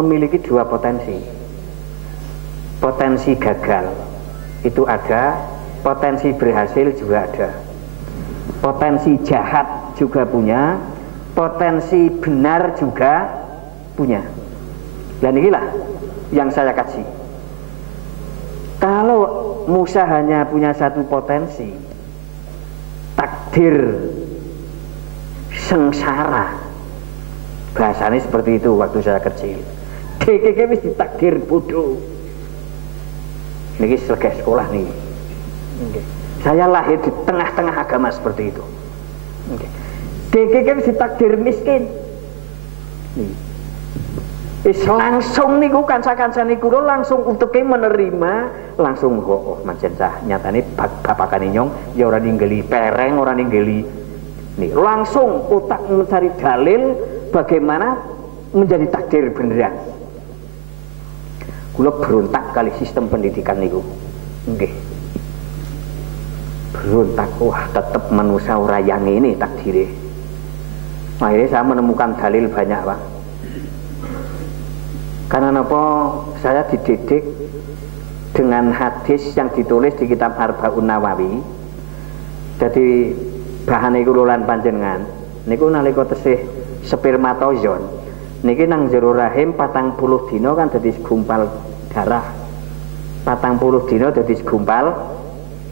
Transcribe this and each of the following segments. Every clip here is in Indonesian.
memiliki dua potensi. Potensi gagal itu ada, potensi berhasil juga ada. Potensi jahat juga punya, potensi benar juga punya. Dan inilah yang saya kaji. Kalau Musa hanya punya satu potensi, takdir sengsara, bahasanya seperti itu waktu saya kecil. DKK wis ditakdir bodoh. Niki selesai sekolah nih. Saya lahir di tengah-tengah agama seperti itu. DKK wis ditakdir miskin. Langsung niku kanca-kanca niku langsung utuke menerima, langsung oh mancen cah nyatane bapakane nyong ya ora ninggeli pereng, ora ninggeli nih, langsung otak mencari dalil bagaimana menjadi takdir beneran. Kula berontak kali sistem pendidikan niku. Nggih. Berontak, wah tetep manusia ora yang ini takdire. Akhirnya saya menemukan dalil banyak, Pak. Karena apa? Saya dididik dengan hadis yang ditulis di kitab Arba'un Nawawi. Jadi bahan iku lan panjenengan niku nalika tesih spermatozoon niki nang jero rahim 40 dina kan dadi segumpal darah. 40 dina dadi segumpal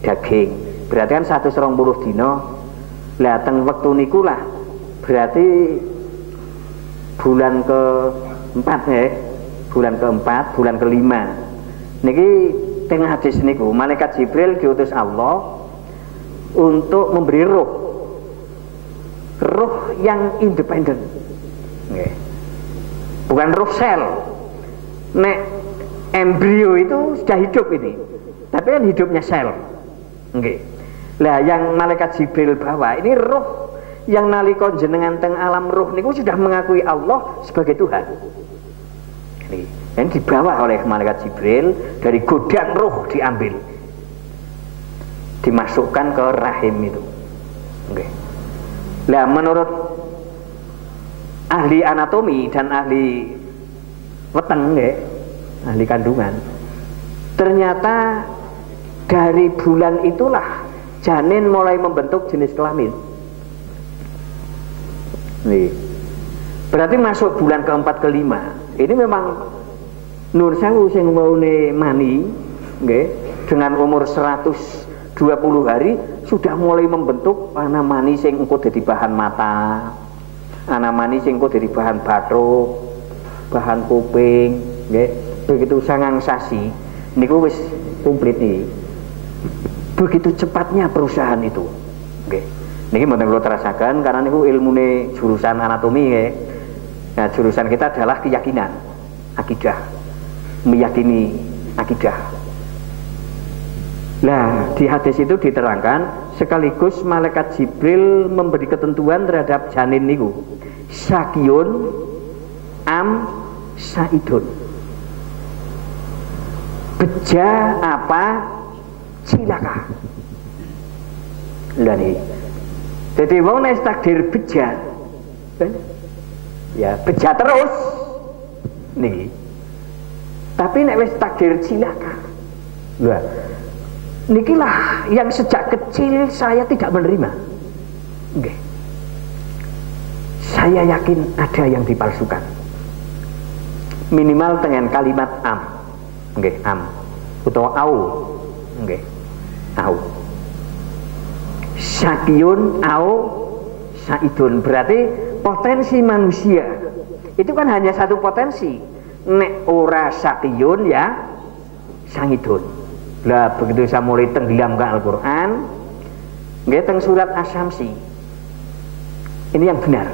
daging. Berarti kan 120 dina. Lah teng wektu niku lah berarti bulan ke-4 ya. Bulan ke-4, bulan ke-5 niki tengah hadis niku malaikat Jibril diutus Allah untuk memberi ruh yang independen. Bukan ruh sel. Nek embrio itu sudah hidup ini, tapi kan hidupnya sel. Lah yang malaikat Jibril bawa ini ruh yang nalika jenengan teng alam ruh niku sudah mengakui Allah sebagai Tuhan. Yang dibawa oleh malaikat Jibril dari gudang ruh diambil, dimasukkan ke rahim itu. Nah menurut ahli anatomi dan ahli weteng, ahli kandungan, ternyata dari bulan itulah janin mulai membentuk jenis kelamin. Berarti masuk bulan ke-4 ke-5. Ini memang Nur Sewu sing maune mani, dengan umur 120 hari sudah mulai membentuk ana mani sing engko dadi bahan mata, ana mani sing engko dadi bahan bathuk, bahan kuping, begitu sangang sasi niku wis komplit nih. Begitu cepatnya perusahaan itu. Niki mboten kula terasaken karena niku ilmune jurusan anatomi nggih. Nah, jurusan kita adalah keyakinan, akidah, meyakini akidah. Nah, di hadis itu diterangkan sekaligus malaikat Jibril memberi ketentuan terhadap janin niku. Syakiyun am saidun. Beja apa cilaka. Lah niki. Jadi wong nek takdir beja. Ya beja terus nih, tapi nek wis takdir cilaka, lah nikilah yang sejak kecil saya tidak menerima. Saya yakin ada yang dipalsukan, minimal dengan kalimat am, am atau au, au syakiyun au saidun, berarti potensi manusia itu kan hanya satu potensi. Nek ora syakiyun ya sangidun. Lah begitu saya mulai tenggelam ke Al-Quran, nggih teng surat Asy-Syamsi. Ini yang benar.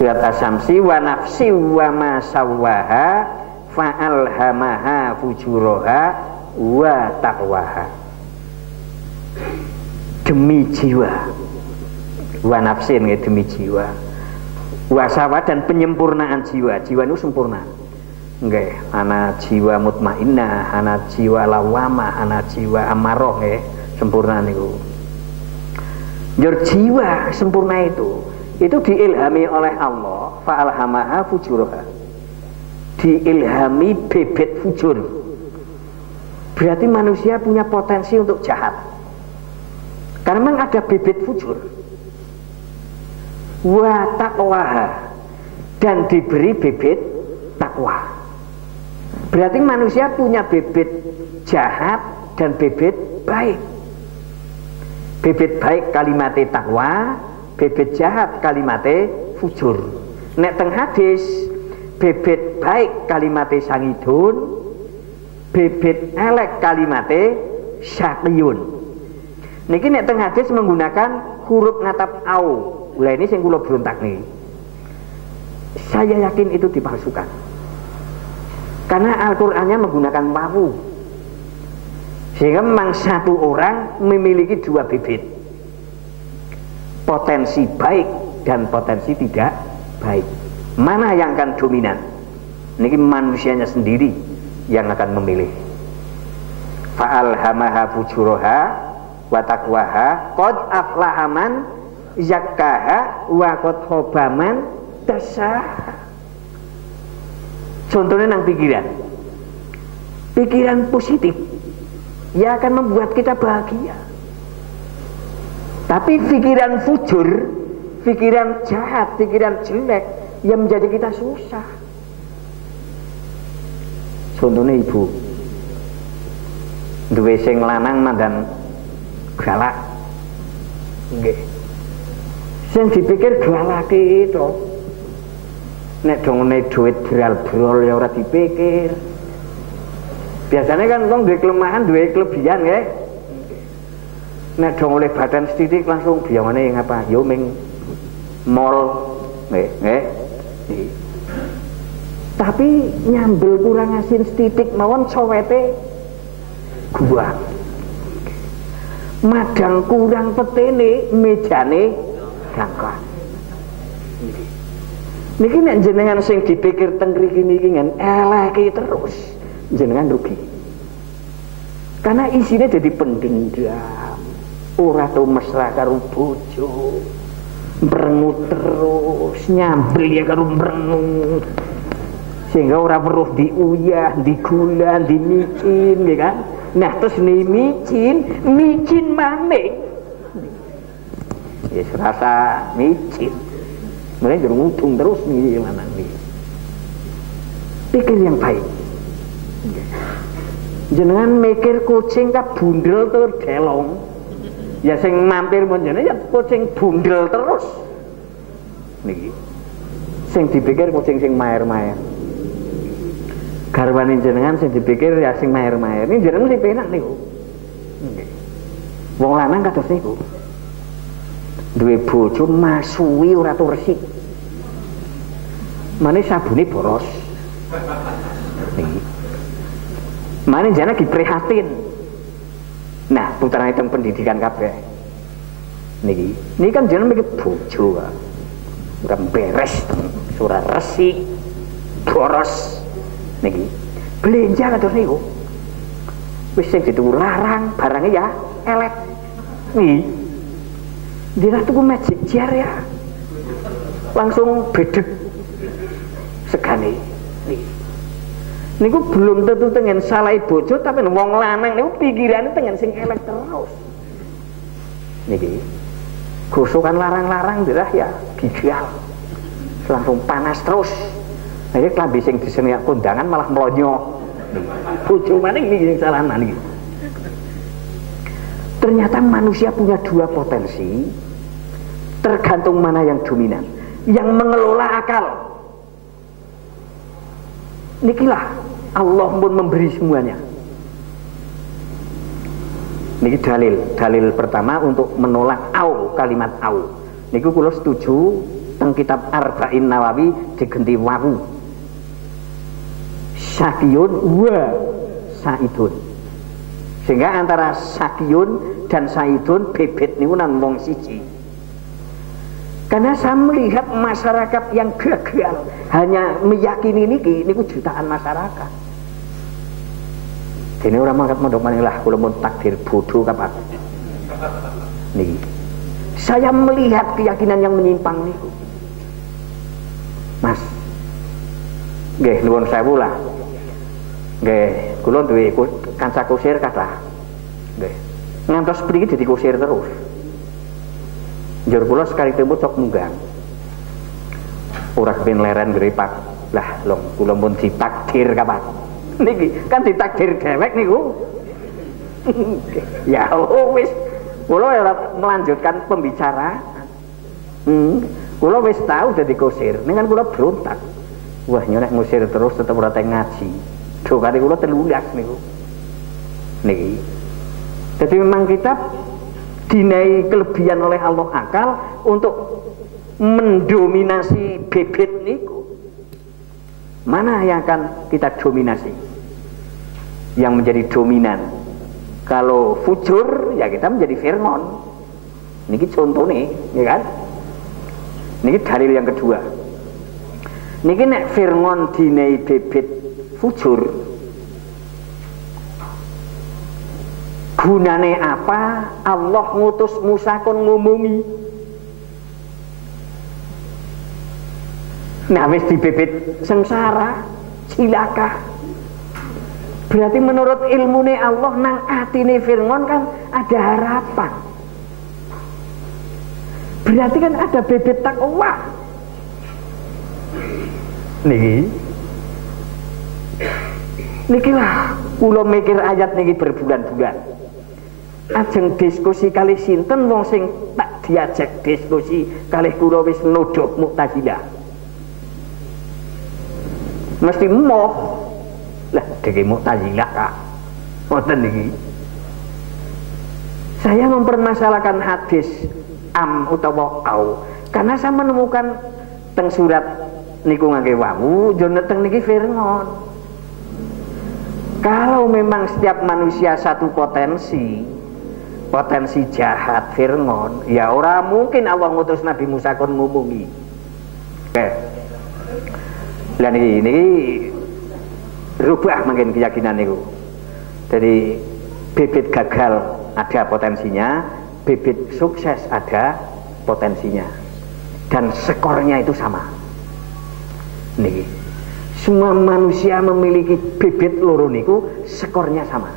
Surat Asy-Syamsi wa nafsi wa ma sawwaha fa'alhamaha fujuraha wa taqwaha. Demi jiwa, wa nafsin demi jiwa, wasawa dan penyempurnaan jiwa. Jiwa itu sempurna. Ana jiwa mutmainnah, ana jiwa lawamah, ana jiwa amarah, sempurna niku. Jur jiwa sempurna itu itu diilhami oleh Allah, fa'alhamaha fujuraha, diilhami bebet fujur. Berarti manusia punya potensi untuk jahat, karena memang ada bebet fujur. Wa taqwaha, dan diberi bebet takwa. Berarti manusia punya bebet jahat dan bebet baik. Bebet baik kalimate takwa, bebet jahat kalimate fujur. Nek teng hadis, bebet baik kalimate sangidun, bebet elek kalimate syaqiyun. Niki nek teng hadis menggunakan huruf ngatap au. Lah ini sing kula berontak nih. Saya yakin itu dipalsukan. Karena Al-Qur'annya menggunakan wawu. Sehingga memang satu orang memiliki dua bibit, potensi baik dan potensi tidak baik. Mana yang akan dominan? Ini manusianya sendiri yang akan memilih. Fa'alhamaha fujuraha wa taqwaha qad aflaha man zakkaha wa qad khaba man dassaha. Contohnya nang pikiran positif ya akan membuat kita bahagia. Tapi pikiran fujur, pikiran jahat, pikiran jelek yang menjadi kita susah. Contohnya ibu duwe sing lanang mandan galak, nggih. Sing dipikir galake itu, nek dongene duit bral-brol ya ora dipikir. Biasanya kan wong duwe kelemahan, duwe kelebihan nggih. Nek dong oleh badan setitik langsung biangane ngapa? Yo ming mall nggih. Tapi nyambel kurang asin setitik mawon cowete gua. Madang kurang petene mejane gangklan. Niki nek jenengan sing dipikir teng mriki niki ngen eleke terus jenengan rugi. Karena isinya jadi pendendam. Ora tau mesra karo bojo, mbrengut terus, nyambel ya karo mbrengut, sehingga ora perlu diuyah, digulan, dimicin, ya kan? Nah terus nih micin maning, ya serasa micin, mulai jerungutung terus nih gimana nih? Pikir yang baik. Jenengan mikir kucing ka bundel tur delong. Ya sing mampir menjene ya kucing bundel terus. Niki. Sing dipikir kucing sing maer-maer. Garwane jenengan sing dipikir ya sing maer-maer. Ini jenengan mesti penak niku. Nggih. Wong lanang kados niku. Duwe bojo masuwi ora tau resik. Mane sabune boros. Niki. Mane jane diprihatin. Nah, putrane teng pendidikan kabeh. Niki kan jeneng mikir bojo kok. Ora beres, ora resik, boros. Niki. Belanja kados niku. Wis sing dituku larang, barangnya ya elek. Niki. Dina tuku magic jar ya. Langsung bedeg segane. Niki. Niku belum tentu tengen salah bojo, tapi wong lanang niku pikirane tengen sing elek terus. Niki. Gosokan larang-larang dirah ya gigal. Langsung panas terus. Nah, iki klambi sing diseniak kondangan malah mlonyo. Bojo maning niki sing salah niki. Ternyata manusia punya dua potensi, tergantung mana yang dominan. Yang mengelola akal. Nikilah Allah pun memberi semuanya. Niki dalil pertama untuk menolak au, kalimat au. Niku kula setuju teng kitab Arba'in Nawawi digenti wawu. Syakiyun wa saidun. Sehingga antara syakiyun dan saidun bebet niku nang wong siji. Karena saya melihat masyarakat yang gagal hanya meyakini niku jutaan masyarakat. Dene ora mangkat mondok maneh lah, kula mun takdir bodoh kapan. Niki. Saya melihat keyakinan yang menyimpang niku. Mas, nggih nuwun sewu lah. Nggih, kula duwe kanca kusir kathah. Nggih. Ngantos mriki dadi kusir terus. Njur kula sekali temu cok munggang. Ora kepen leren grepak. Lah, lho kula pun ditakdir kapan. Niki kan ditakdir dhewek niku. Ya wis, kula melanjutkan pembicaraan. Kula wis tahu dadi kusir, ning kan kula berontak. Wah, nyonek ngusir terus tetep ora teng ngaji. Dokane kula 13 niku. Niki. Jadi memang kita dinai kelebihan oleh Allah akal untuk mendominasi bebet niku. Mana yang akan kita dominasi? Yang menjadi dominan. Kalau fujur ya kita menjadi Fir'aun. Niki contohnya, ya kan? Niki dalil yang kedua. Niki nek Fir'aun dinai bebet fujur, gunane apa? Allah ngutus Musa kon ngomongi. Nah wis dibebet sengsara, cilaka. Berarti menurut ilmune Allah nang atine Fir'aun kan ada harapan. Berarti kan ada bebet takwa. Niki lah kula mikir ayat niki berbulan-bulan. Ajeng diskusi kalih sinten wong sing tak diajak diskusi kalih kula wis nuduh Mu'tazilah. Mesti moh. Lah dhewe Mu'tazilah Kak. Wonten niki. Saya mempermasalahkan hadis am utawa au karena saya menemukan teng surat niku ngangge wawu yo teng niki Fir'aun. Kalau memang setiap manusia satu potensi jahat Fir'aun, ya ora mungkin Allah ngutus Nabi Musa kon ngomongi. Oke. Lah niki rubah mungkin keyakinan niku. Jadi bibit gagal ada potensinya, bibit sukses ada potensinya. Dan skornya itu sama. Niki. Semua manusia memiliki bibit loro niku skornya sama.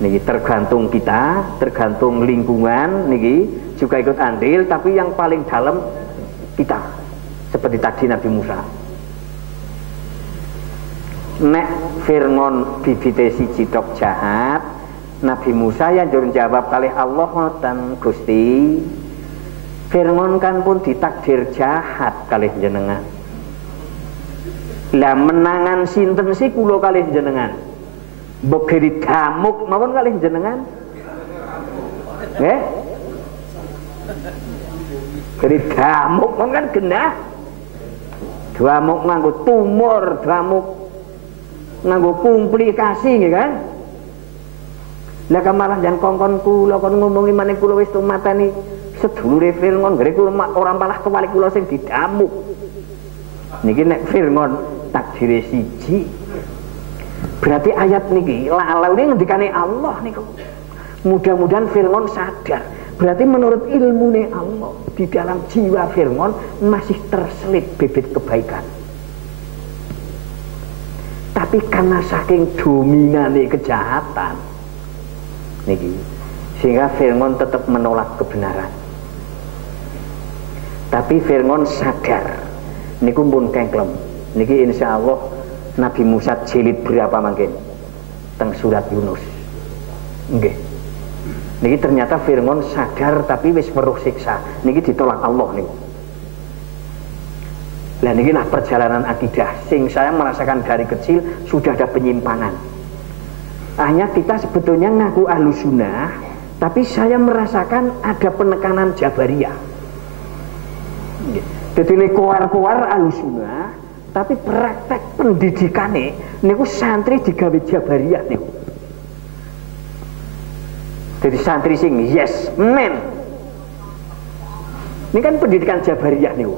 Niki tergantung kita, tergantung lingkungan niki juga ikut andil, tapi yang paling dalam kita. Seperti tadi Nabi Musa. Nek Fir'aun bibite siji tok jahat, Nabi Musa yang jurun jawab kalih Allah ngoten Gusti. Fir'aun kan pun ditakdir jahat kalih jenengan. Lah menangan sinten sih kula kalih jenengan. Mbok geri damuk mawon kalih jenengan. Nggih? Geri damuk mawon kan genah. Damuk nganggo tumor, damuk nganggo komplikasi nggih kan? Lah kamalah jan kongkon kula kon ngomongi maneh kula wis tumateni sedulure Fir'aun, gere kula ora malah kewali kula sing didamuk. Niki nek Fir'aun takdire siji. Berarti ayat niki lalau ini ngendikane Allah niku. Mudah-mudahan Fir'aun sadar. Berarti menurut ilmune Allah di dalam jiwa Fir'aun masih terselip bibit kebaikan. Tapi karena saking dominane kejahatan niki sehingga Fir'aun tetap menolak kebenaran. Tapi Fir'aun sadar niku pun kengklem. Niki insya Allah Nabi Musa jilid berapa mungkin teng surat Yunus. Nggih. Niki ternyata Fir'aun sadar tapi wis weruh siksa. Niki ditolak Allah niku. Lah niki lah perjalanan akidah sing saya merasakan dari kecil sudah ada penyimpangan. Hanya kita sebetulnya ngaku Ahlus Sunnah, tapi saya merasakan ada penekanan Jabariyah. Jadi ini kuar-kuar Ahlus Sunnah, tapi praktek pendidikane niku santri digawe Jabariyah niku. Jadi santri sing yes man. Ini kan pendidikan Jabariyah niku.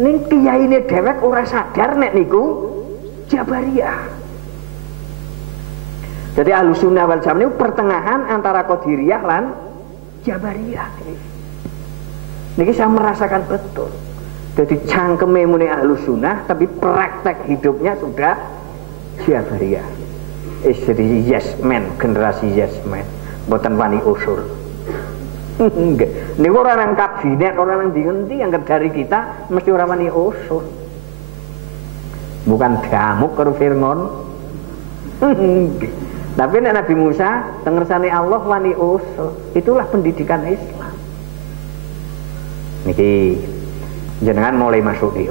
Ning kiyaine dhewek ora sadar nek niku Jabariyah. Jadi Ahlus Sunnah wal Jamaah niku pertengahan antara Qadiriyah lan Jabariyah. Niki saya merasakan betul. Jadi cangkeme muni Ahlus Sunnah tapi praktek hidupnya sudah Jabariyah. Istri yes man, generasi yes man, mboten wani usul. Niku ora nang kabinet, ora nang ndi-endi anggap dari kita mesti ora wani usul. Bukan damuk karo Fir'aun. Tapi nek Nabi Musa tengersane Allah wani usul. Itulah pendidikan Islam. Niki jenengan mulai masuk di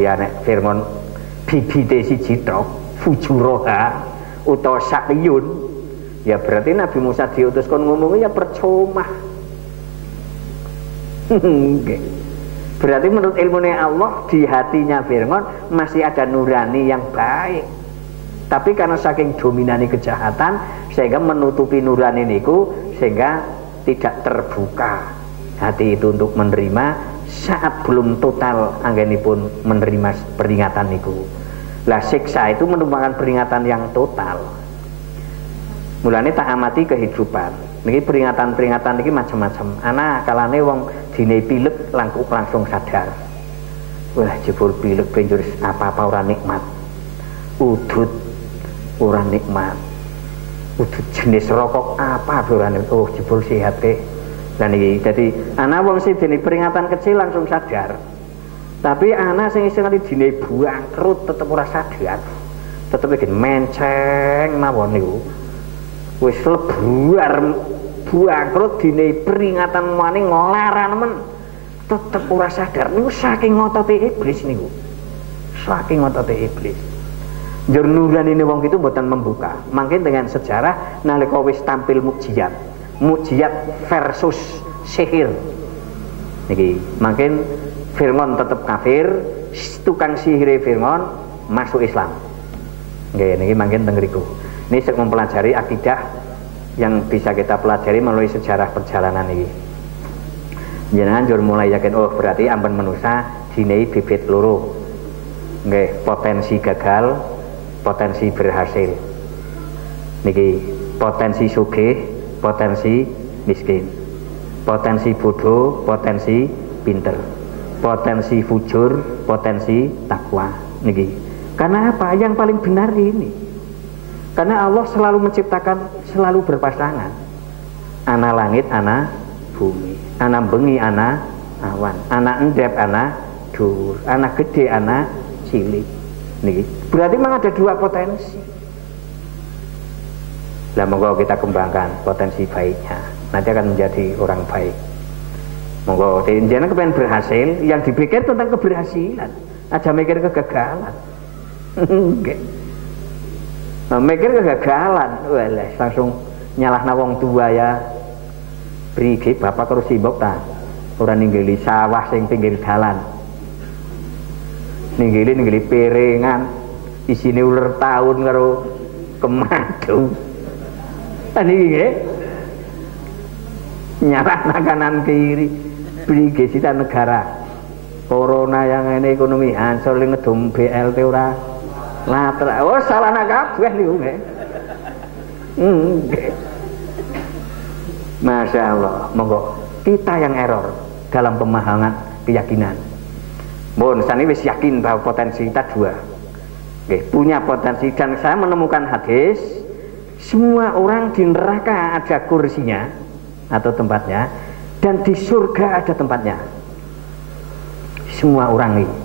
ya nek Fir'aun bibite siji tok fujuroha utawa sakiyun, ya berarti Nabi Musa diutus kon ngomongnya ya percuma. Berarti menurut ilmunya Allah di hatinya Fir'aun masih ada nurani yang baik. Tapi karena saking dominani kejahatan sehingga menutupi nurani niku sehingga tidak terbuka hati itu untuk menerima saat belum total anggenipun menerima peringatan niku. Lah siksa itu merupakan peringatan yang total. Mulane tak amati kehidupan. Niki peringatan-peringatan niki macam-macam. Ana kalane wong dine pilek langsung sadar. Wah jebul pilek banjur apa-apa ora nikmat. Udut ora nikmat. Udut jenis rokok apa ora nikmat. Oh jebul sehat ke. Lah niki dadi ana wong sing dene peringatan kecil langsung sadar. Tapi anak sing isih nganti dine bangkrut tetep ora sadar. Tetep iki menceng mawon niku. Wis lebuar bangkrut dine peringatan maning nglaran men. Tetep ora sadar niku saking ngotote iblis niku. Saking ngotote iblis. Njur nuranine wong itu mboten membuka. Mungkin dengan sejarah nalika wis tampil mukjizat. Mukjizat versus sihir. Niki mungkin Fir'aun tetap kafir, tukang sihir Fir'aun masuk Islam. Nggih niki mangken teng mriku. Ini sing mempelajari akidah yang bisa kita pelajari melalui sejarah perjalanan ini. Jenengan jur mulai yakin oh berarti ampun manusa dinei bibit loro. Nggih, potensi gagal, potensi berhasil. Niki potensi sugih, potensi miskin. Potensi bodoh, potensi pinter. Potensi fujur, potensi takwa. Niki. Karena apa? Yang paling benar ini. Karena Allah selalu menciptakan, selalu berpasangan. Ana langit, ana bumi. Ana bengi, ana awan. Ana endep, ana dur. Ana gede, ana cilik. Niki. Berarti memang ada dua potensi. Lah monggo kita kembangkan potensi baiknya. Nanti akan menjadi orang baik. Monggo jenengan kepengen berhasil, yang dipikir tentang keberhasilan, aja mikir kegagalan. Nggih. Mikir kegagalan, walah langsung nyalahna wong tua ya. Priki bapak terus sibuk ta. Ora ninggili sawah sing pinggir dalan. Ninggili piringan isine uler taun karo kemadu. Niki nggih. Nyalahna kanan kiri. Priki sita negara corona yang ini ekonomi hancur ngedum BLT ora latra. Oh salah nak kabeh niku nggih. Masya Allah, monggo kita yang error dalam pemahaman keyakinan. Mohon sani wis yakin bahwa potensi kita dua. Nggih, punya potensi dan saya menemukan hadis semua orang di neraka ada kursinya atau tempatnya. Dan di surga ada tempatnya. Semua orang ini.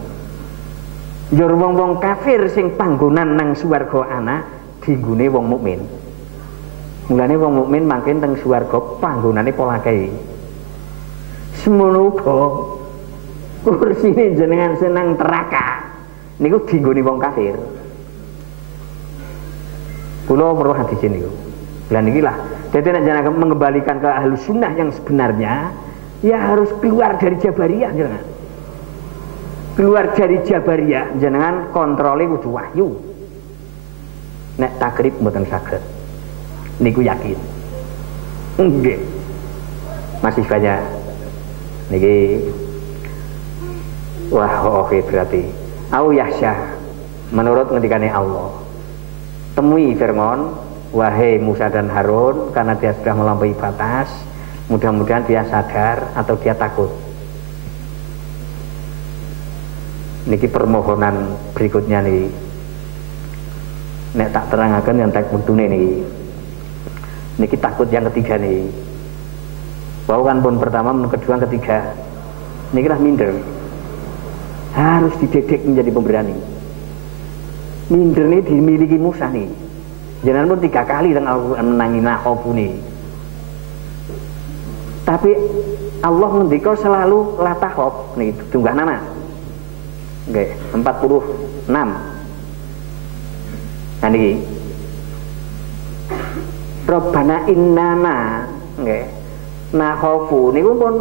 Njur wong-wong kafir sing panggonan nang swarga ana dinggone wong mukmin. Mulane wong mukmin mangken teng swarga panggonane polake. Semono uga kursine jenengan senang neraka niku dinggone wong kafir. Kula weruh hadis niku. Lah niki lah. Jadi nek jenengan mengembalikan ke Ahlus Sunnah yang sebenarnya, ya harus keluar dari Jabariyah jenengan. Keluar dari Jabariyah jenengan kontrole kudu wahyu. Nek takrib mboten saged. Niku yakin. Nggih. Masih banyak. Niki wah oke berarti. Au yahsyah menurut ngendikane Allah. Temui Fir'aun, wahai Musa dan Harun, karena dia sudah melampaui batas, Mudah-mudahan dia sadar atau dia takut. Niki permohonan berikutnya nih. Nek tak terangkan yang tak butuhnya nih. Niki takut yang ketiga nih. Bahwa kan pun pertama, pun kedua, ketiga. Niki lah minder. Harus dididik menjadi pemberani. Minder nih dimiliki Musa nih. Jangan pun 3 kali dengan Al-Quran menangi nakhofu nih. Tapi Allah ngendika selalu la takhaf nih, tunggah nama. Oke, 46. Nah niki. Rabbana innana, nggih. Nakhofu niku pun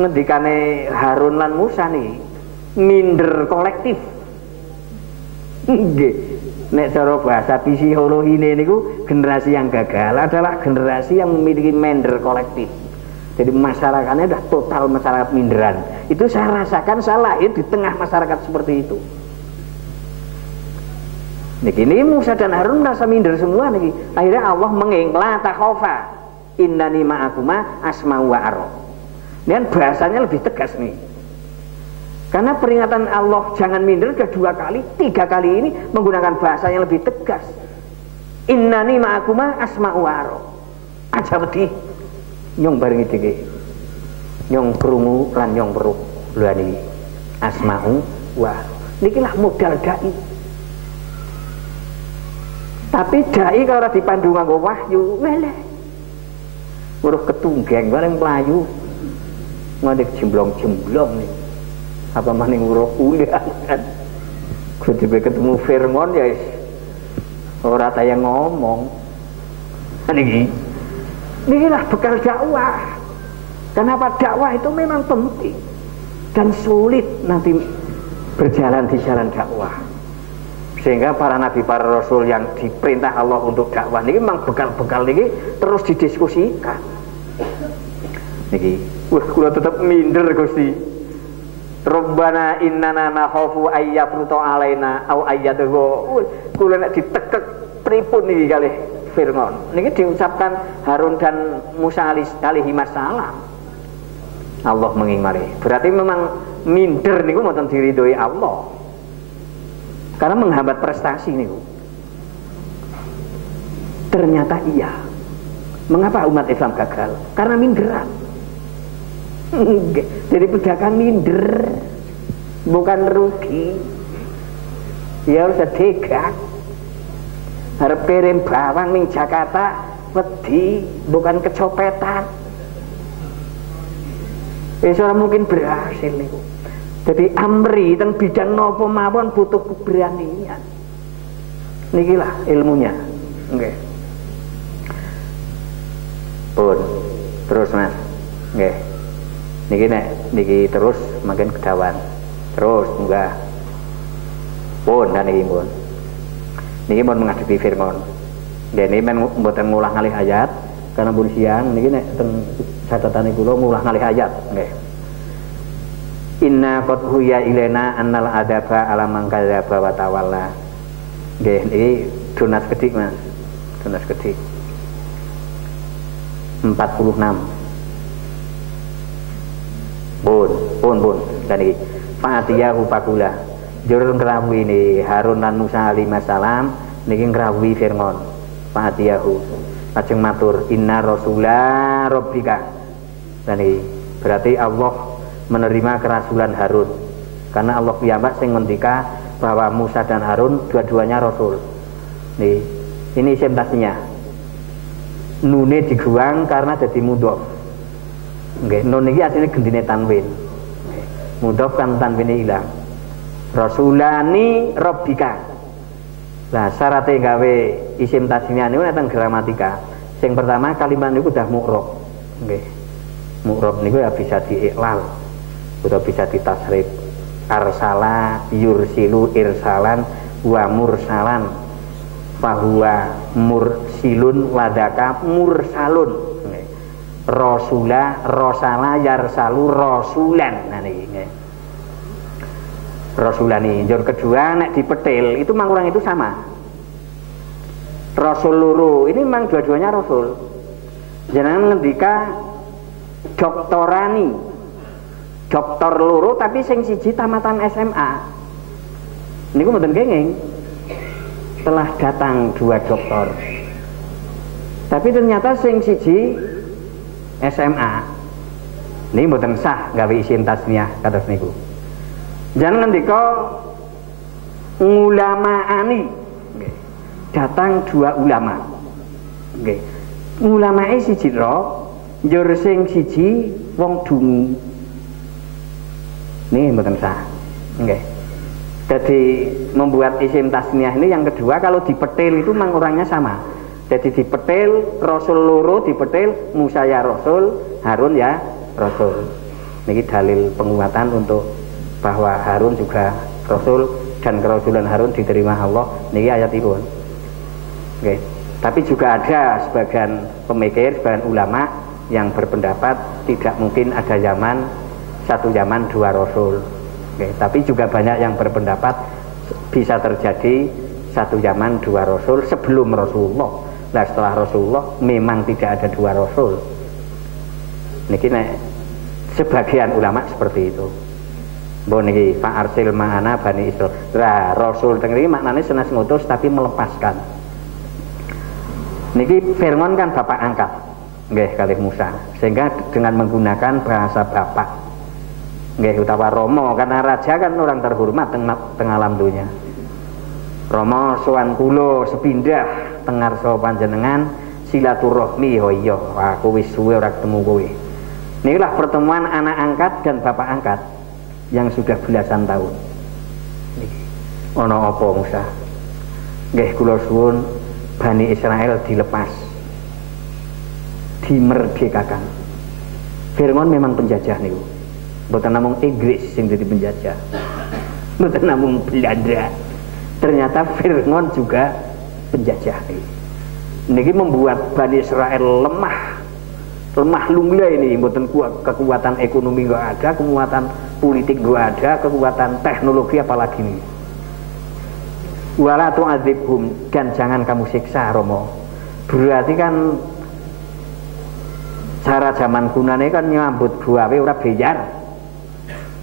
ngendikane Harun lan Musa nih. Minder kolektif. Nggih. Nek cara bahasa psikologi niku generasi yang gagal adalah generasi yang memiliki minder kolektif. Jadi masyarakatnya sudah total masyarakat minderan. Itu saya rasakan saya lahir di tengah masyarakat seperti itu. Niki Musa dan Harun merasa minder semua niki. Akhirnya Allah la takhofa innani ma'akuma asma'u wa ara. Dan bahasanya lebih tegas nih. Karena peringatan Allah jangan minder sudah 2 kali, 3 kali ini menggunakan bahasa yang lebih tegas. Innani ma'akuma asma'u wa ara. Aja wedi nyong bareng iki. Nyong krungu lan nyong weruh. Lha niki asma'u wa. Nikilah modal dai. Tapi dai kalau dipandu nganggo wahyu, weleh. Weruh ketunggeng bareng mlayu. Ngadeg jemblong-jemblong nih. Apa maning weruh ulian kan. Kudu ketemu Fir'aun ya ora tayang ngomong. Inilah bekal dakwah. Kenapa dakwah itu memang penting dan sulit nanti berjalan di jalan dakwah. Sehingga para nabi, para rasul yang diperintah Allah untuk dakwah ini memang bekal-bekal ini terus didiskusikan. Niki, wah kula tetap minder Gusti. Rabbana innana nakhafu ayyafruta alaina au ayyadhu. Kula nek ditekek pripun niki kalih Fir'aun. Niki diucapkan Harun dan Musa alaihi wassalam. Allah mengingmari. Berarti memang minder niku mboten diridhoi Allah. Karena menghambat prestasi niku. Ternyata iya. Mengapa umat Islam gagal? Karena minderan. Jadi pedagang minder, bukan rugi. Ya harus tegak. Harap kirim bawang ning Jakarta wedi, bukan kecopetan. Ora mungkin berhasil niku. Jadi amri teng bidang napa mawon butuh keberanian. Nikilah ilmunya. Nggih. Pun terus Mas. Nggih. Niki terus makin kedawan. Terus enggak. Pun dan niki pun. Niki pun menghadapi Fir'aun. Dene men mboten ngulang ngalih ayat karena pun siang niki nek teng catatane kula ngulang ngalih ayat nggih. Inna qad huya ilaina annal adaba ala man kadzaba wa tawalla. Nggih niki donas kedik Mas. Donas kedik. 46. Pun dan iki Fatiyahu Pakula. Jur ngrawuhi ini Harun lan Musa alaihi salam niki ngrawuhi Fir'aun. Fatiyahu. Lajeng matur inna rasula rabbika. Dan iki berarti Allah menerima kerasulan Harun. Karena Allah piyambak sing ngendika bahwa Musa dan Harun dua-duanya rasul. Nih, ini sentasinya. Nune diguang karena jadi mudhof. Nggih, nun iki asline gendine tanwin. Mudhof kan tanwine ilang. Rasulani rabbika. Nah, syaratnya gawe isim tasniah niku teng gramatika. Sing pertama kalimat niku udah mu'rab. Nggih. Mu'rab niku ya bisa diiklal atau bisa ditasrif. Arsala yursilu irsalan wa mursalan. Fahuwa mursilun wadaka mursalun. Rasula rosala yarsalu rasulan. Nah niki nggih. Rasulani. Jur kedua nek dipetil itu mangkurang itu sama. Rasul loro ini memang dua-duanya rasul. Jenengan ngendika doktorani. Doktor loro tapi sing siji tamatan SMA. Niku mboten kenging. Telah datang 2 doktor. Tapi ternyata sing siji SMA. Ini mboten sah gawe isin tasniah kados niku. Jangan ngendika ulamaani. Nggih. Datang 2 ulama. Nggih. Ulamae siji ro, njur sing siji wong dungu. Ini mboten sah. Nggih. Jadi membuat isim tasniah ini yang kedua kalau dipetil itu memang orangnya sama. Jadi dipetil Rasul loro dipetil Musa ya Rasul, Harun ya Rasul. Ini dalil penguatan untuk bahwa Harun juga Rasul dan kerasulan Harun diterima Allah. Ini ayatipun. Oke. Tapi juga ada sebagian pemikir, sebagian ulama yang berpendapat tidak mungkin ada satu zaman 2 Rasul. Oke. Tapi juga banyak yang berpendapat bisa terjadi satu zaman 2 Rasul sebelum Rasulullah. Nah setelah Rasulullah memang tidak ada 2 Rasul. Niki sebagian ulama seperti itu. Mbok niki Pak Arsil ma'ana Bani Israil. Lah Rasul teng mriki maknane senes ngutus tapi melepaskan. Niki Fir'aun kan bapak angkat. Nggih kalih Musa. Sehingga dengan menggunakan bahasa bapak. Nggih utawa Romo karena raja kan orang terhormat teng alam dunya. Romo sowan kula sepindah teng ngarsa panjenengan silaturahmi ho iya aku wis suwe ora ketemu kowe. Inilah pertemuan anak angkat dan bapak angkat yang sudah belasan tahun. Ono apa Musa? Nggih kula suwun Bani Israel dilepas, dimerdekakan. Fir'aun memang penjajah niku. Mboten namung Inggris sing dadi penjajah. Mboten namung Belanda. Ternyata Fir'aun juga penjajah. Niki membuat Bani Israel lemah lunglai ini, mboten kuat, kekuatan ekonomi enggak ada, kekuatan politik enggak ada, kekuatan teknologi apalagi ini. Wala tu'adzibhum, dan jangan kamu siksa Romo. Berarti kan cara zaman kunane kan nyambut gawe ora bayar.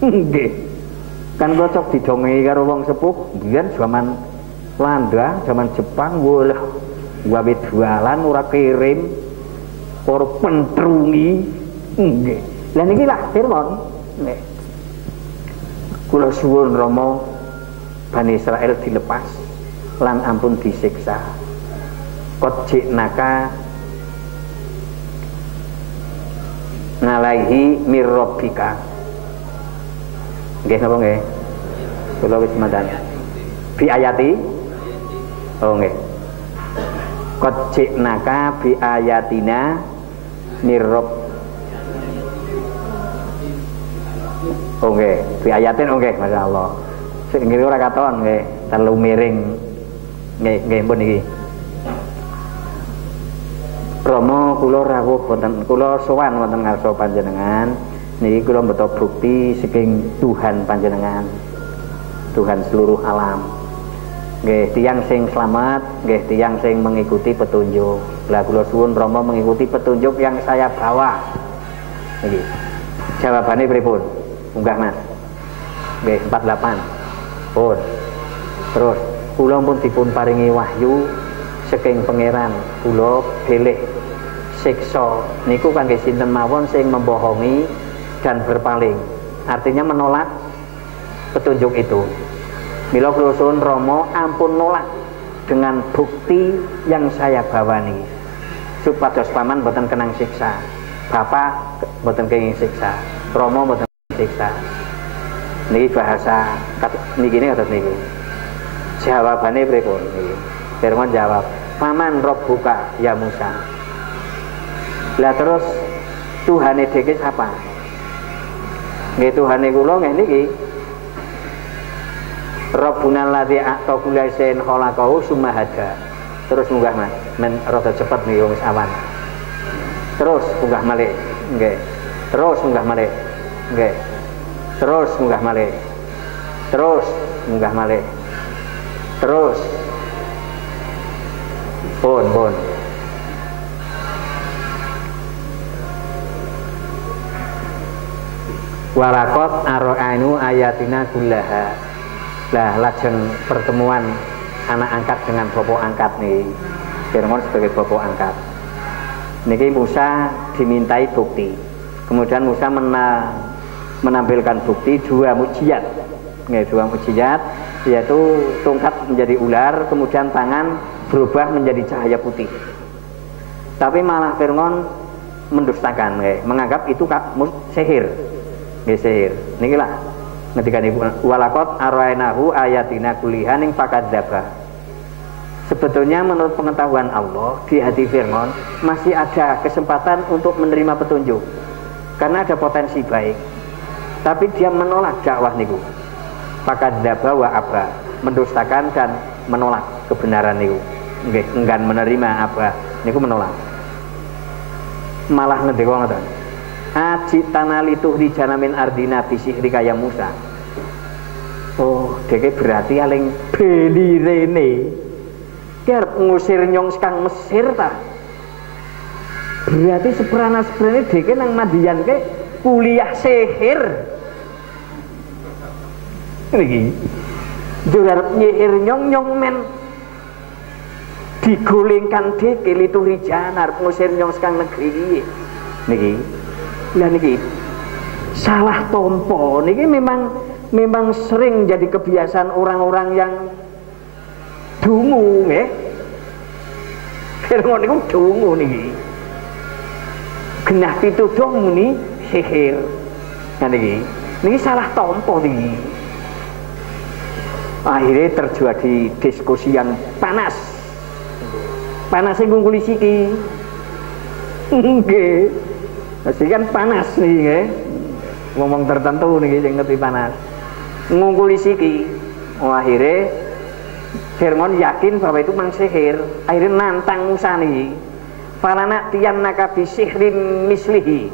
Nggih. Kan cocok didongengi karo wong sepuh, biyen zaman Belanda, zaman Jepang, walah gawe jualan ora kirim, ora pentrungi. Nggih. Lah niki lah Fir'aun. Nggih. Kula suwun Rama Bani Israel dilepas lan ampun disiksa. Qad ji'naka ngalaihi mir rabbika. Nggih napa nggih? Kula wis mandan. Bi ayati. Oh nggih. Qad ji'naka bi ayatina mir rabb. Oh nggih, bi ayatin oh nggih, masyaallah. Sing ngene ora katon nggih, terlalu miring. Nggih pun iki. Rama kula rawuh wonten kula sowan wonten ngarsa panjenengan. Niki kula mbeta bukti saking Tuhan panjenengan. Tuhan seluruh alam. Nggih tiyang sing slamet, nggih tiyang sing mengikuti petunjuk. Lah kula suwun Rama mengikuti petunjuk yang saya bawa. Niki. Jawabane pripun? Munggah Mas. Nggih 48. Pun. Terus kula pun dipun paringi wahyu saking pangeran kula bilih siksa niku kangge sinten mawon sing membohongi dan berpaling. Artinya menolak petunjuk itu. Mila kula suwun Rama ampun nolak dengan bukti yang saya bawa niki. Supados paman boten kenang siksa. Bapak boten kenging siksa. Rama boten siksa. Niki bahasa niki kados niku. Jawabane pripun niki? Firman jawab, "Paman Rabbuka ya Musa." Lah terus Tuhane dhewe sapa? Nggih Tuhane kula nggih niki. Rabbuna alladzi a'ta kulla shay'in khalaqahu summa hada. Terus munggah Mas, men rada cepet niki wis awan. Terus munggah malih. Nggih. Terus munggah malih. Nggih. Terus munggah malih. Terus munggah malih. Terus pun Walakot aro'ainu ayatina kullaha. Lah lajeng pertemuan anak angkat dengan bapak angkat nih. Firman sebagai bapak angkat. Niki Musa dimintai bukti. Kemudian Musa menampilkan bukti dua mukjizat. Dua mukjizat, yaitu tongkat menjadi ular, kemudian tangan berubah menjadi cahaya putih. Tapi malah Firman mendustakan, menganggap itu sihir. Sihir. Nikilah ketika ibu walakot arainahu ayatina kulihan ing fakadzaba. Sebetulnya menurut pengetahuan Allah di hati Firman masih ada kesempatan untuk menerima petunjuk karena ada potensi baik, tapi dia menolak dakwah niku. Fakadzaba wa aba, mendustakan dan menolak kebenaran niku. Nggih, enggan menerima apa niku, menolak. Malah ngendika ngoten. Ajitana lituhrijana min ardina bisihrika ya Musa. Oh, deke berarti aling beli rene. Kerep ngusir nyong sekang Mesir ta. Berarti seprana-seprane deke nang Madian ke kuliah sihir. Niki. Jurarep nyihir nyong men digolengkan deke lituhrijana arep ngusir nyong sekang negeri iki. Niki. Lah niki salah tompo niki memang sering jadi kebiasaan orang-orang yang dungu nggih. Firman niku dungu niki. Genah pituduh muni sihir. Nah niki salah tompo niki. Akhirnya terjadi diskusi yang panas. Panasnya ngungkuli siki. Nggih. Pasti kan panas nih ya, ngomong tertentu nih yang ngerti panas, ngungkuli siki. Oh, akhirnya Firman yakin bahwa itu mang sihir. Akhirnya nantang Musa nih, falana tiyan naka bisihrin mislihi,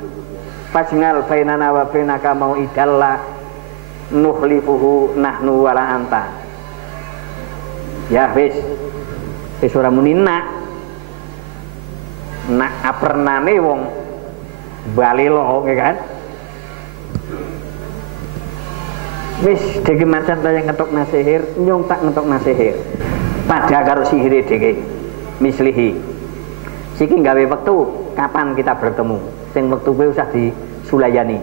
fajnal bainana wa bainaka mau idalla nuhlifuhu nahnu wala anta. Ya wis ora muni nak apernane wong balelo kan. Wis deke macan ta yang ngetok nasihir, nyong tak ngetok nasihir. Pada karo sihire deke mislihi. Siki gawe wektu kapan kita bertemu. Sing wektu kuwi usah disulayani.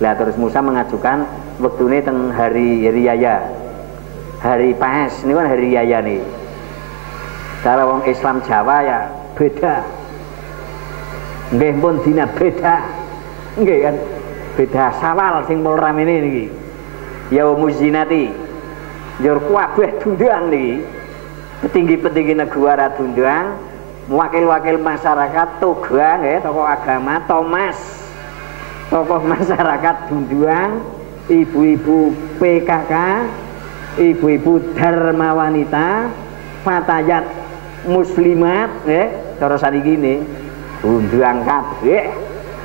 Lah terus Musa mengajukan wektune teng hari riyaya. Hari Paes niku kan hari riyaya nih. Cara wong Islam Jawa ya beda. Nggih pun dina beda. Nggih kan beda Sawal sing mul ramene niki. Yaumuz zinati. Njur kabeh dundang niki. Petinggi-petinggi negara dundang, wakil-wakil masyarakat toga nggih, tokoh agama, Thomas. Tokoh masyarakat dundang, ibu-ibu PKK, ibu-ibu Dharma Wanita, fatayat muslimat nggih, cara saniki nggih. Dundang kabeh,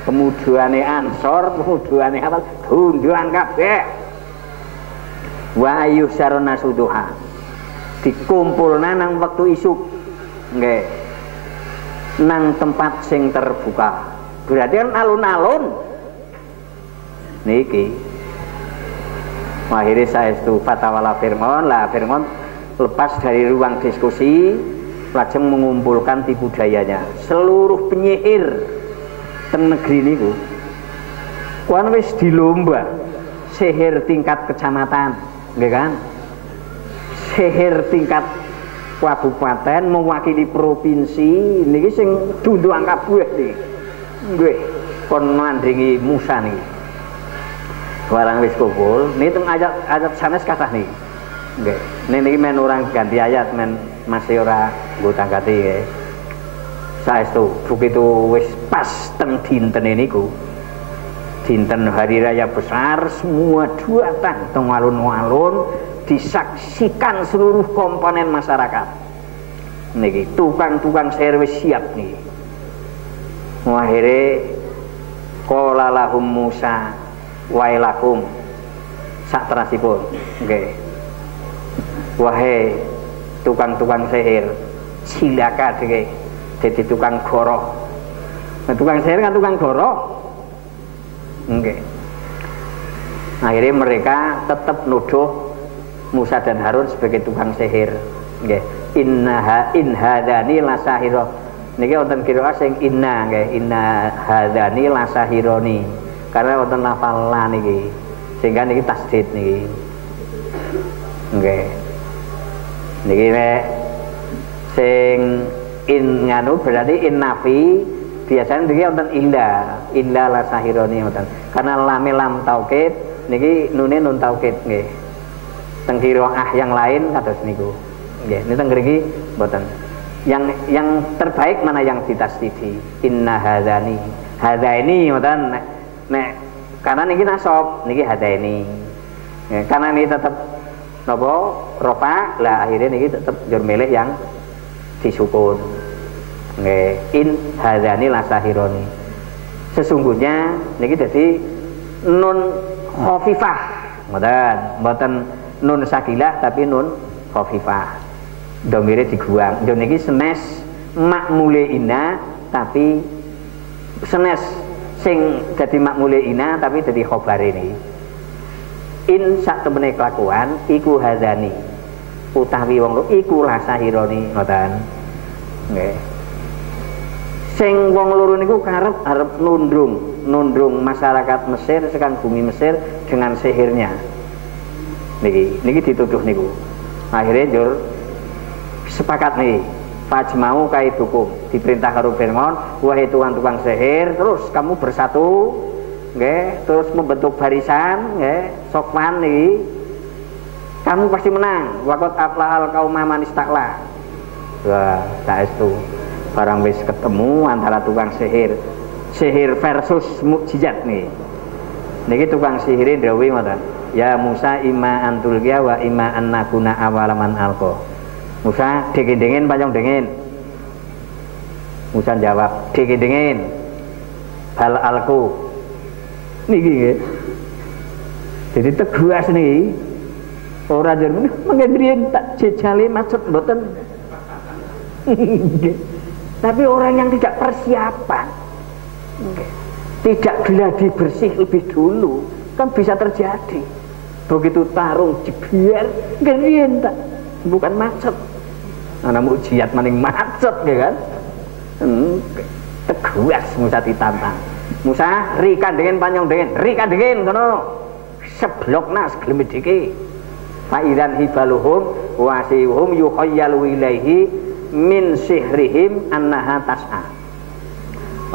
kemudiane Ansor, kemudiane apa? Dundang kabeh. Wa ayyuh sarana suduha. Dikumpulna nang wektu isuk. Nggih. Nang tempat sing terbuka. Berarti kan alun-alun. Niki. Akhirnya saestu fatawala Firman, lah Firman lepas dari ruang diskusi, lajeng mengumpulkan tipu dayanya seluruh penyihir teng negeri niku kuwi wis dilomba sihir tingkat kecamatan nggih kan, sihir tingkat kabupaten mewakili provinsi niki sing dunduang kabeh niki nggih kon mandringi Musa niki barang wis kumpul niki teng ayat sanes kathah niki nggih niki men orang ganti ayat men masih ora nggo tangkati nggih. Saestu begitu wis pas teng dinten niku. Dinten hari raya besar semua datang teng alun-alun disaksikan seluruh komponen masyarakat. Niki tukang-tukang servis siap niki. Akhire qala lahum Musa wailakum sakterasipun nggih. Wahai tukang-tukang sihir, silaka jadi tukang goroh. Nah, tukang sihir kan tukang goroh. Nggih. Akhirnya mereka tetap nuduh Musa dan Harun sebagai tukang sihir. Nggih. In hadani lasahiro. Niki wonten kira sing inna nggih, inna hadani lasahironi. Karena wonten lafal la niki. Sehingga niki tasdid niki. Nggih. Niki nek sing in nganu berarti in nafi, biasanya niki wonten illa lasahironi wonten. Karena lame lam taukid niki nune nun taukid nggih. Teng qiraah yang lain kados niku. Nggih, ini teng mriki mboten. Yang terbaik mana yang ditasdidi? Inna hadzani. Hadzaini mboten nek karena niki nasab, niki hadaini. Ya, karena ini tetap napa rofa, lah akhirnya niki tetap njur milih yang disukun. Nggih, in hadzani lasahironi. Sesungguhnya niki dadi nun khafifah. Mboten nun sakilah tapi nun khafifah. Domire diguang. Yo niki senes makmule ina tapi senes sing dadi makmule ina tapi dadi khobar ini. In sak temene kelakuan iku hadzani. Utawi wong iku lasahironi ngoten. Nggih. Sing wong loro niku arep nundrung masyarakat Mesir sekang bumi Mesir dengan sihirnya. Niki dituduh niku. Akhirnya njur sepakat nih, fajmau kaidukum, diperintah karo Fir'aun, wahai tukang-tukang sihir, terus kamu bersatu, nggih, terus membentuk barisan, nggih, sokman nih, kamu pasti menang. Waqad aflahal qauma man istaqla. Wah, saestu barang wis ketemu antara tukang sihir versus mukjizat nih. Niki tukang sihire ndawuhi ngoten. Ya Musa imma antulqiya wa imma an nakuna awalaman alqa. Musa dingin panjang dingin. Musa jawab dingin bal alku. Niki nggih. Jadi teguas niki. Ora jeneng mengendriyen tak jejale maksud mboten. Tapi orang yang tidak persiapan, tidak gladi bersih lebih dulu, kan bisa terjadi. Begitu tarung jebiar, ngendriyen tak bukan macet. Ana mukjizat maning macet ya kan. Teguas Musa ditantang. Musa rikan dengan panjang dengan rikan dengan kono. Seblokna seglemedike. Fa idzan hibaluhum wa sihum yukhayyalu ilaihi min sihrihim annaha tas'a.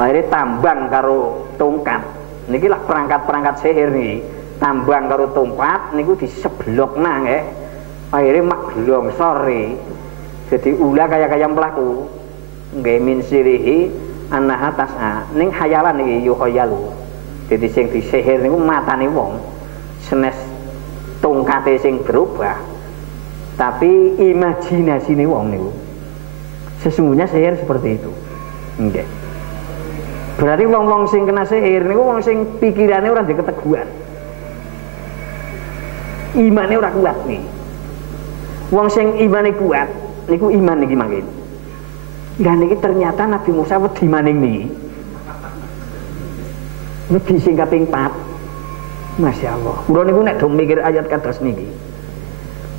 Akhirnya tambang karo tongkat. Niki lah perangkat-perangkat sihir niki. Tambang karo tongkat niku diseblokna nggih. Akhirnya mak longsor jadi ulah kaya melaku nggih min sirihi annaha tas'a ning khayalan iki yo khayalu. Jadi sing disihir niku matane wong senes tongkate sing berubah tapi imajinasine wong niku sesungguhnya sihir seperti itu nggih. Berarti wong-wong sing kena sihir niku wong sing pikirane ora ndek keteguhan, imane ora kuat nih. Wong sing imane kuat niku iman niki mangkin. Lah niki ternyata Nabi Musa wedi maning niki. Wedi sing kaping 4. Masyaallah. Kula niku nek do mikir ayat kados niki.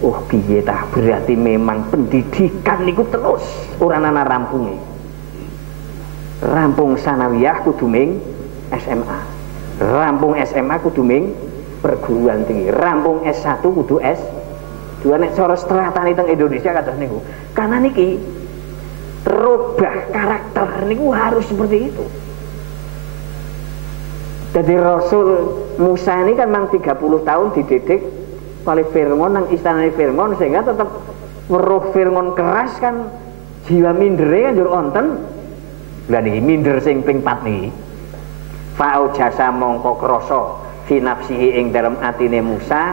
Oh piye tah berarti memang pendidikan niku terus ora ana rampunge. Rampung sanawiyah kudu ming SMA. Rampung SMA kudu ming perguruan tinggi. Rampung S1 kudu S2 nek cara stratane teng Indonesia kados niku. Karena niki rubah karakter niku harus seperti itu. Jadi Rasul Musa ini kan memang 30 tahun dididik oleh Fir'aun nang istana Fir'aun sehingga tetap weruh Fir'aun keras kan jiwa mindere kan njur onten. Lah niki minder sing ping 4 niki. Fa'au jasa mongko krasa fi nafsihi ing dalem atine Musa.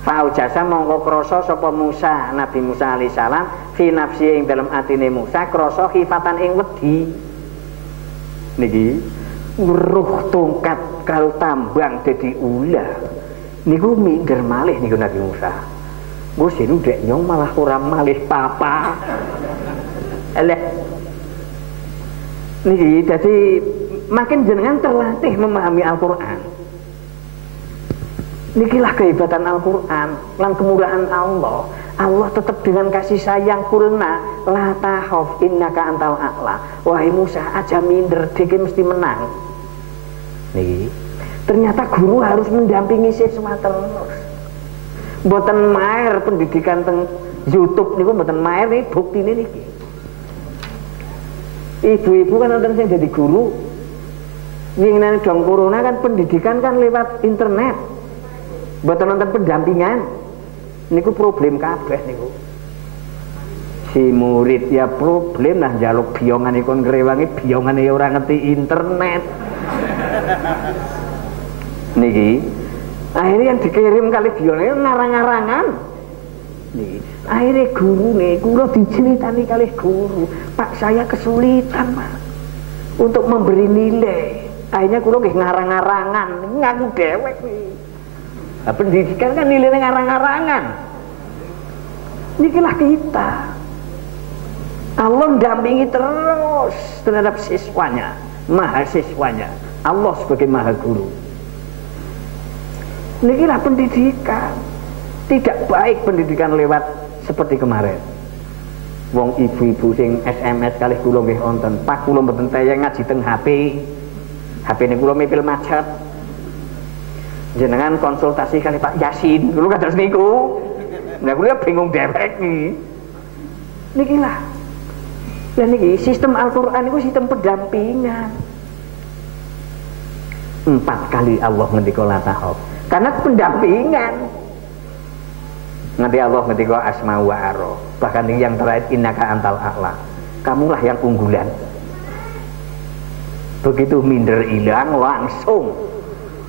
Fa'au jasa mongko krasa sapa Musa, Nabi Musa alaihi salam fi nafsihi ing dalem atine Musa krasa khifatan ing wedi. Niki weruh tongkat karo tambang dadi ulah. Niku minder malih niku Nabi Musa. Gus yen ndek nyong malah ora malih papa. Eleh. Niki dadi makin jenengan terlatih memahami Al-Qur'an. Nikilah kehebatan Al-Quran lan kemurahan Allah. Allah tetap dengan kasih sayang kulna la tahaf innaka antal a'la. Wahai Musa, aja minder, deke mesti menang. Nih, ternyata guru harus mendampingi siswa terus. Mboten maer pendidikan teng YouTube niku mboten maer nih, buktine niki. Ibu-ibu kan nonton sing jadi guru. Winginane dong corona kan pendidikan kan lewat internet. Mboten nonton pendampingan. Niku problem kabeh niku. Si murid ya problem lah njaluk biyongan iku ngrewangi biyongane ya ora ngerti internet. Niki akhirnya yang dikirim kali biyongane ngarang-ngarangan. Niki akhirnya guru nih, kula diceritani kali guru, Pak saya kesulitan Pak untuk memberi nilai. Akhirnya kula nggih ngarang-ngarangan, ngaku dewek kuwi. Nah, pendidikan kan nilainya ngarang-ngarangan. Nikilah kita. Allah dampingi terus terhadap siswanya, mahasiswanya. Allah sebagai maha guru. Nikilah pendidikan. Tidak baik pendidikan lewat seperti kemarin. Wong ibu-ibu sing SMS kali kula nggih wonten. Pak kula mboten tayang ngaji teng HP. HP ini kula mipil macet. Jenengan konsultasi kali Pak Yasin, dulu kan terus niku. Nah kula bingung dewek nih. Nikilah. Dan niki sistem Al-Qur'an itu sistem pendampingan. 4 kali Allah ngendika la tahaf. Karena pendampingan. Nanti Allah ngendika asma wa ara. Bahkan yang terakhir innaka antal a'la. Kamulah yang unggulan. Begitu minder hilang langsung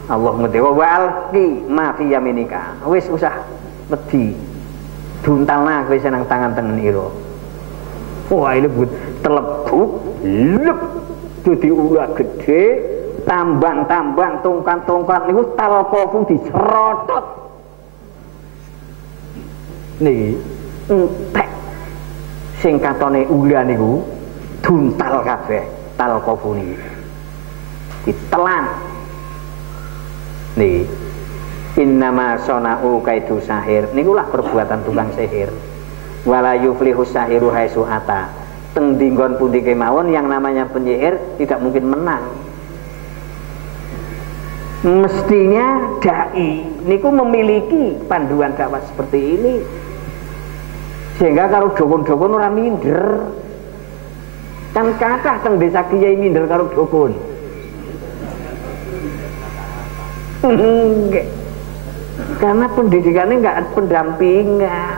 Allah ngendika walqi ma fi yaminika. Wis usah wedi. Duntalna kowe seneng tangan tengen ira. Wah ini but telebuk lep dadi ula gede, tambang-tambang tongkat-tongkat niku talqafu dicerotot. Niki entek sing katone ula niku duntal kabeh talqafu niki. Ditelan. Niki innama sona'u kaidu sahir. Nikulah perbuatan tukang sihir. Wala yuflihu sahiru haitsu ata. Teng dinggon pundi kemawon yang namanya penyihir tidak mungkin menang. Mestinya dai niku memiliki panduan dakwah seperti ini. Sehingga kalau dukun-dukun ora minder. Kan kathah teng desa kiai minder karo dukun. Karena pendidikannya nggak ada pendampingan,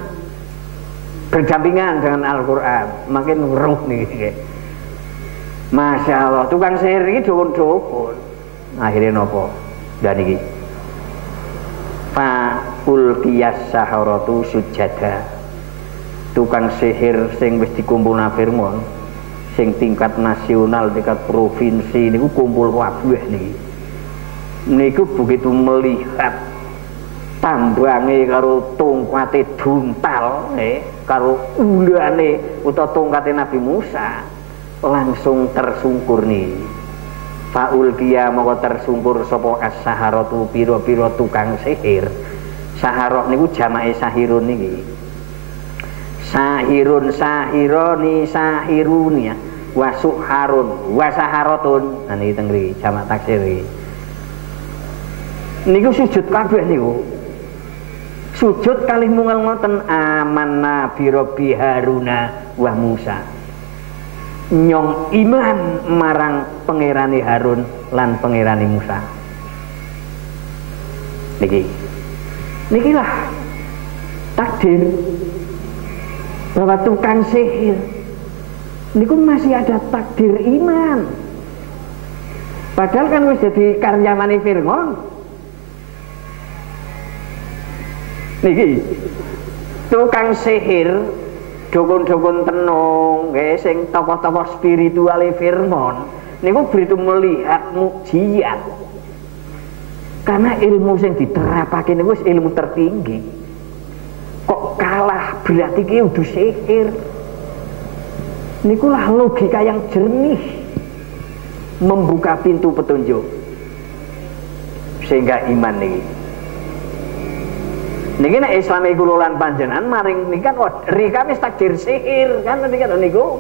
berdampingan dengan Al-Quran, makin ruh nih. Masya Allah, tukang sihir ini dukun-dukun. Akhirnya nopo? Dan ini Fa'ul qiyas saharatu sujada. Tukang sihir sing wis dikumpulna firman, sing tingkat nasional, tingkat provinsi niku kumpul kabeh niki. Niku begitu melihat tambange karo tongkate duntal karo ulane utawa tongkate Nabi Musa langsung tersungkur nih. Faul dia moko tersungkur sapa as-saharatu pira-pira tukang sihir. Saharah niku jamake sahirun niki. Sahirun sahironi sahiruni wa suharun wa saharatun. Nah niki teng mriki jamak taksir iki. Niku sujud kabeh niku. Sujud kalih mungal ngoten amanna bi rabbi Haruna wa Musa. Nyong iman marang pangerane Harun lan pangerane Musa. Nikilah takdir bahwa tukang sihir niku masih ada takdir iman. Padahal kan wis jadi karyamane Fir'aun. Niki tukang sihir, dukun-dukun tenung, sing tokoh-tokoh spiritual Fir'aun niku begitu melihat mukjizat. Karena ilmu sing diterapake niku ilmu tertinggi. Kok kalah berarti ki udah sihir. Nikulah logika yang jernih membuka pintu petunjuk sehingga iman niki. Niki nek Islam iku lan panjenengan maring niki kan rika wis takdir sihir kan niki niku.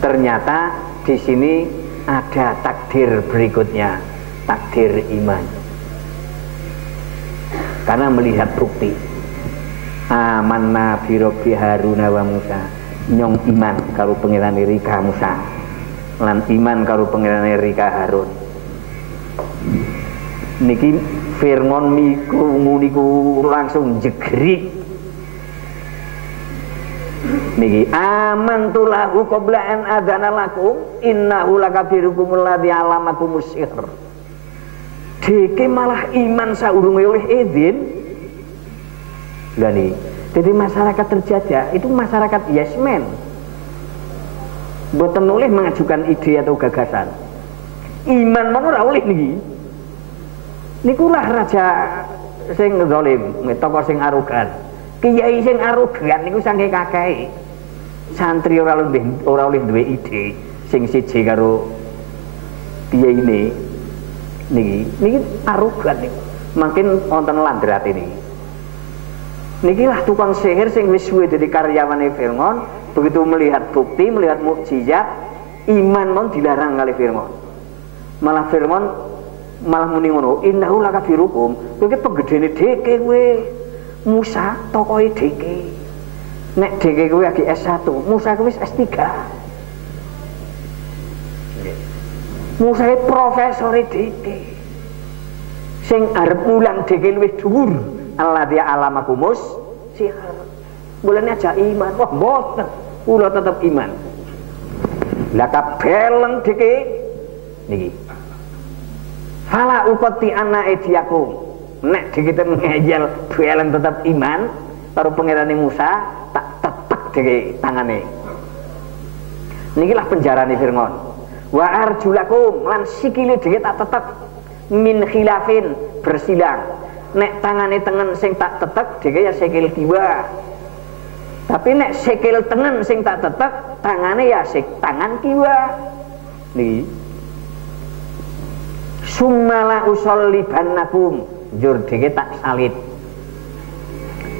Ternyata di sini ada takdir berikutnya, takdir iman. Karena melihat bukti. Amanna bi Rabbi Haruna wa Musa. Nyong iman karo pangerane Rika Musa. Lan iman karo pangerane Rika Harun. Niki Fir'aun niku langsung jegrik. Niki amantu lahu qabla an adzana lakum innahu lakabirukumul ladzi 'allamakumus sihr. Deke malah iman saurunge oleh izin. Lah niki, jadi masyarakat terjajah itu masyarakat yes man. Mboten oleh mengajukan ide atau gagasan. Iman men ora oleh niki. Nikulah raja sing zalim, tokoh sing arogan. Kiai sing arogan niku saking kakehe. Santri ora oleh duwe ide sing siji karo kiai ini. Niki arogan niku. Makin wonten landrat ini. Nikilah tukang sihir sing wis suwe dadi karyawane Fir'aun, begitu melihat bukti, melihat mukjizat, iman mon dilarang kali Fir'aun. Malah Fir'aun malah muni ngono, innahu lakabirukum. Kowe penggedene dheke kowe. Musa tokohe dheke. Nek dheke kowe lagi S1, Musa kowe wis S3. Musa profesore dheke. Sing arep mulang dheke luwih dhuwur. Alladzi 'allamakumus sihr. Bolehnya aja iman. Wah, mboten. Kula tetep iman. Lah kabeleng dheke niki. Fala ukoti anna ediakum. Nek dikita ngejel beleng tetap iman karo pangerane Musa, tak tetek dike tangane. Nikilah penjarane Fir'aun. Wa arjulakum lan sikile dike tak tetek min khilafin bersilang. Nek tangane tengen sing tak tetek dike ya sikil kiwa. Tapi nek sikil tengen sing tak tetek tangane ya sik tangan kiwa. Niki Summala usollibannakum jur dike tak salib.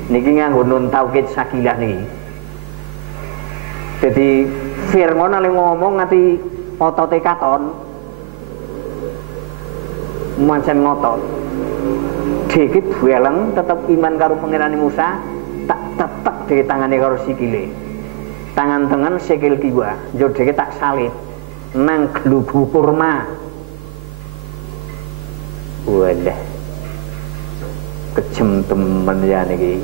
Niki nganggo nun taukid sakilah niki. Jadi Fir'aun ale ngomong nganti otote katon. Mancen ngotot. Dike bueleng tetep iman karo pangerane Musa, tak tetek dike tangane karo sikile. Tangan tengen sikil kiwa, jur dike tak salib nang glubu kurma. Walah kejem temen ya niki.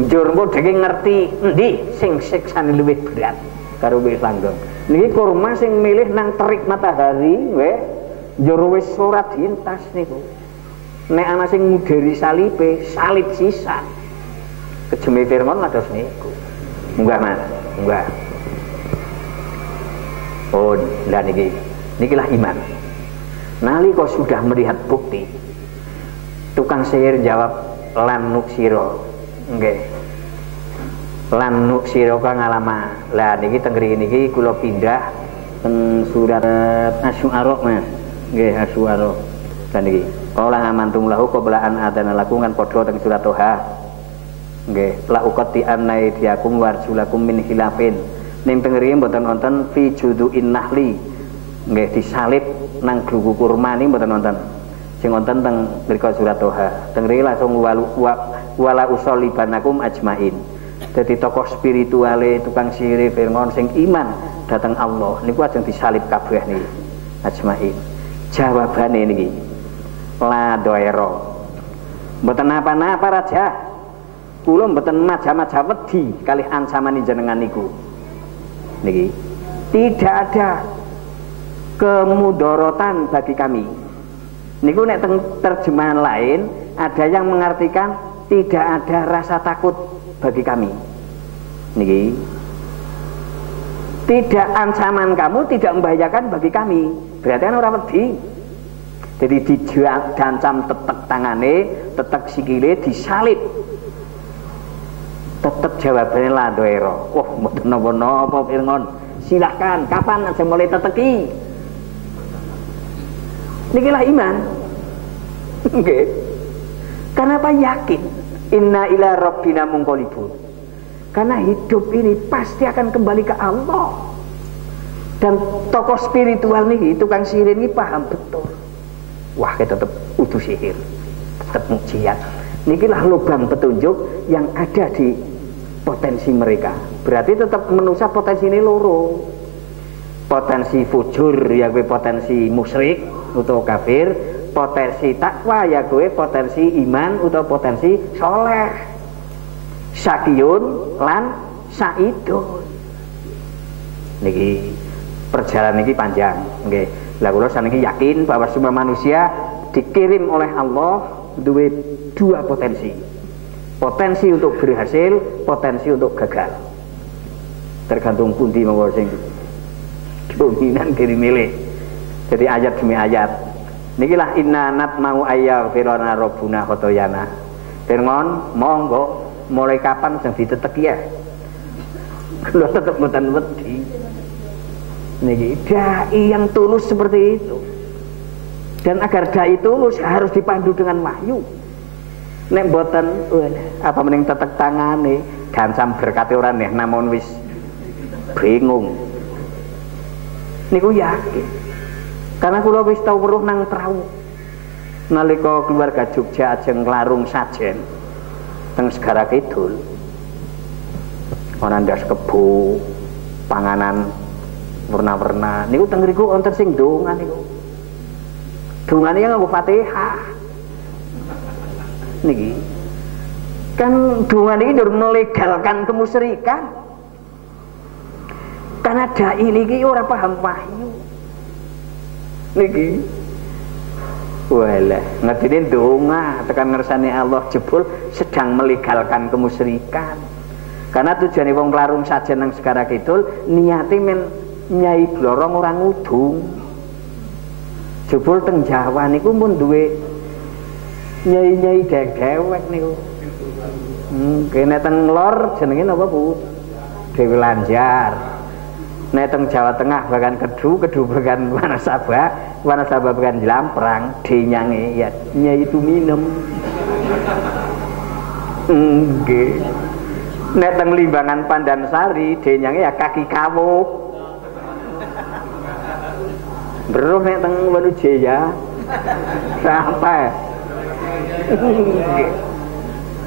Njur engko dheke ngerti endi sing siksane luwih berat karo wis langgeng. Niki kurma sing milih nang terik matahari we njur wis ora dientas niku. Nek ana sing muderi salibe, salib sisa. Kejeme Fir'aun kados niku. Munggah Mas, munggah. Oh, lah nikilah iman. Nalika sudah melihat bukti, tukang sihir jawab lan nuksiro, nggih. Lan nuksiro kang ngalama. Lah niki teng mriki niki kula pindah teng surat Asy-Syu'ara Mas. Nggih, Asy-Syu'ara. Lah niki, qala amantum lahu qabla an adana lakum kan padha teng surat Toha. Nggih, la uqati anna idiakum warjulakum min khilafin. Ning teng mriki mboten wonten fi judu'in nahli. Nggih disalib nang glugu kurma ini mboten wonten. Sing wonten teng mriko surat Toha. Teng mriki langsung wala usolibanakum ajmain. Dadi tokoh spirituale tukang sihir Fir'aun sing iman dateng Allah niku ajeng disalib kabeh niki. Ajmain. Jawabane niki. La doero. Mboten apa-apa Raja. Kula mboten maja-maja wedi kalih ancaman jenengan niku. Niki. Tidak ada kemudorotan bagi kami. Niku nek terjemahan lain ada yang mengartikan tidak ada rasa takut bagi kami. Niki. Tidak ancaman kamu tidak membahayakan bagi kami. Berarti kan orang wedi. Jadi diancam tetek tangane, tetek sikile disalib. Tetep jawabannya la doero. Wah, mboten napa-napa Fir'aun. Silahkan, kapan aja mulai teteki? Nikilah iman. Nggih. Karena apa? Yakin. Inna ila rabbina munqalibun. Karena hidup ini pasti akan kembali ke Allah. Dan tokoh spiritual nih, tukang sihir ini paham betul. Wah, kita tetap utuh sihir, tetap mukjizat. Nikilah lubang petunjuk yang ada di potensi mereka. Berarti tetap menusa potensi ini loro. Potensi fujur ya gue potensi musyrik atau kafir, potensi takwa ya gue potensi iman atau potensi soleh. Syakiyun lan saidun. Niki perjalanan ini panjang. Nggih. Lah kula saniki yakin bahwa semua manusia dikirim oleh Allah duwe dua potensi. Potensi untuk berhasil, potensi untuk gagal. Tergantung pundi mawon sing dominan diri milik. Jadi ayat demi ayat. Nikilah inna nat mau ayat firona robuna khotoyana. Firman monggo mulai kapan sing diteteki ya. Kula tetep mboten wedi. Niki dai yang tulus seperti itu. Dan agar dai tulus harus dipandu dengan wahyu. Nek mboten apa mending tetek tangane gancam berkate ora neh namun wis bingung. Niku yakin. Karena kula wis tau weruh nang Trau. Nalika keluarga Jogja ajeng nglarung sajen teng Segara Kidul. Ana ndas kebo, panganan warna-warna. Niku teng mriku wonten sing ndonga niku. Dongane nganggo Fatihah. Niki kan dongane iki melegalkan kemusyrikan. Karena dai niki ora paham wahyu. Niki walah ngertine donga tekan ngersane Allah jebul sedang melegalkan kemusyrikan. Karena tujuane wong larung sajen nang Segara Kidul niate men nyai blorong orang ngudung. Jebul teng Jawa niku mun duwe nyai-nyai dewek niku. Kene teng lor jenenge napa Bu? Dewi Lanjar. Nek teng Jawa Tengah bahkan Kedu bahkan Wanasaba bahkan Jlamprang dinyange ya nyai itu minum. Nggih. Nek teng Limbangan Pandansari dinyange ya kaki kawuk. Beruh nek teng Wonojaya sampai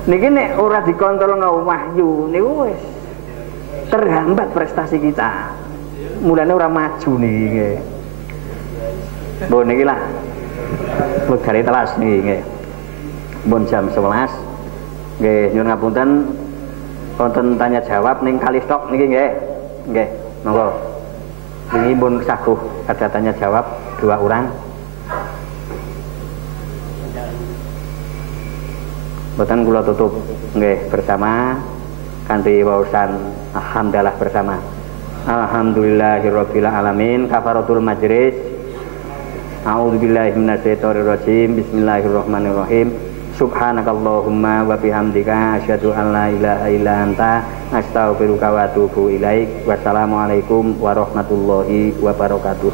niki nek ora dikontrol nggawa wahyu niku wis terhambat prestasi kita. Mulane ora maju niki nggih. Mbon niki lah. Wegare telas niki nggih. Mbon jam 11. Nggih, nyuwun ngapunten wonten tanya jawab ning Kalistok niki nggih. Nggih, monggo. Ini mbon saguh ada tanya jawab 2 orang. Boten kula tutup nggih bersama kanthi waosan alhamdulillah bersama. Alhamdulillahirabbil alamin kafaratul majlis. A'udzubillahi minasyaitonir rajim. Bismillahirrahmanirrahim. Subhanakallahumma wa bihamdika asyhadu an la ilaha illa anta astaghfiruka wa atubu ilaik. Wassalamualaikum warahmatullahi wabarakatuh.